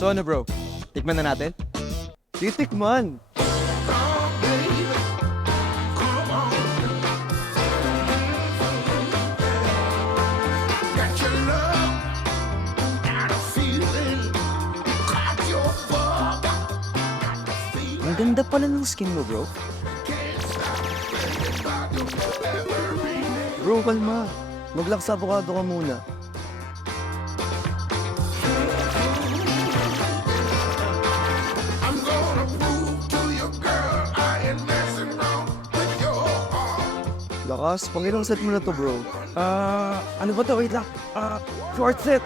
So ano bro, tikman na natin? Titikman. Ang ganda pala ng skin mo, bro. Bro, kalma. Maglaks avocado ka muna. Lakas, pangilang set mo na to, bro. Ano ba to? Wait lang. Short set.